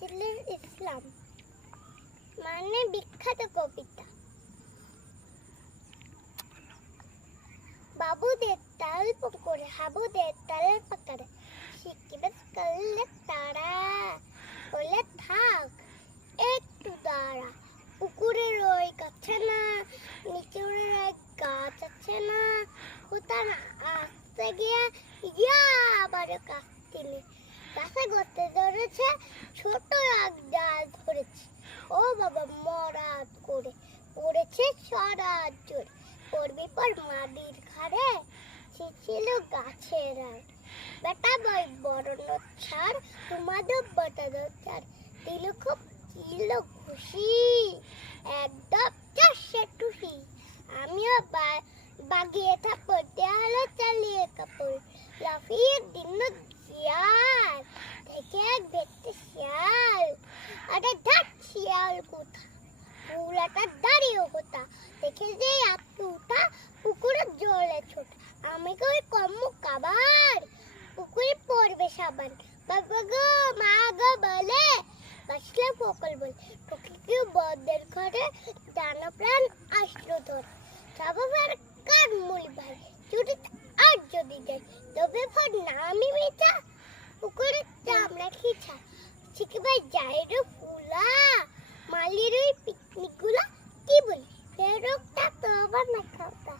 নজরুল ইসলাম মানে বিখ্যাত কবিতা। বাবুদের তাল পুকুরে হাবুদের তালের পাকারে শিকিবাস করলে তারা বলে থাক একটু দাঁড়া। পুকুরের ওই কাছে না নিচের ওই গাছ আছে না কোথা না আসতে গিয়ে আবার কাটতে গাছে গর্তে ধরেছে ছোট এক ডাল ধরেছে। ও বাবা মরাত করে পড়েছে সরাত জোরে পড়বি পর মাটির ঘাড়ে ছিল গাছের আর বেটা বই বড় ছাড় তোমাদের বটাদের ছাড় দিল খুব কিলো খুশি একদম চাষে টুসি। আমিও বাগিয়ে থাপড়তে হলো চালিয়ে কাপড় লাফিয়ে দিন শিয়াল থেকে এক দেখতে শিয়াল আরে ধাট শিয়াল কোথা পুরাটা দাঁড়িয়ে কোথা দেখে যে আপনি উঠা পুকুরে জলে ছোট আমি কই কম্মু কাবার পুকুরে পড়বে সাবান বাবা গো মা গো বলে বাসলে ফকল বলে টুকি বদের ঘরে দানা প্রাণ আসলো ধর সবার কান মুলি ভাই চুরি আর যদি যাই তবে ফর নামি মিঠা পুকুরে চামড়া খিচা চিকি ভাই যাই রে ফুলা মালির ওই পিকনিক গুলা কি বলি ফেরকটা তো আবার না খাওয়া